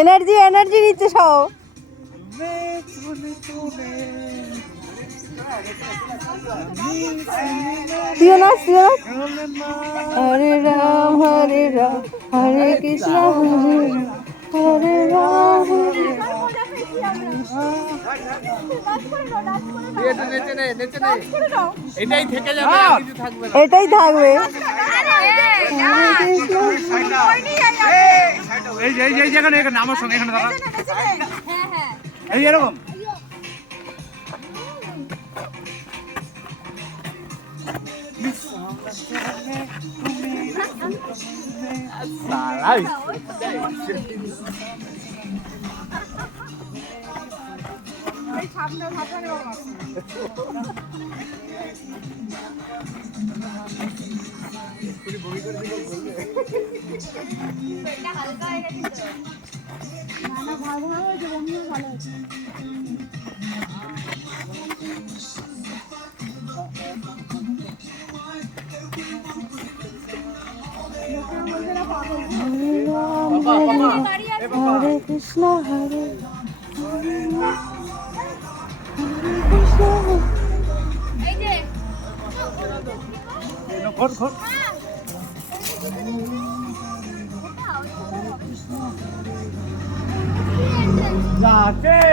Energy energy নিচ্ছে সব। হরে রাম হরে কৃষ্ণ হরে রাম এটাই থেকে যাবে, কিছু থাকবে না। এটাই থাকবে। এই যেখানে আমার সঙ্গে এখানে দাঁড়া, এই এরকম হরে কৃষ্ণ হরে যাকে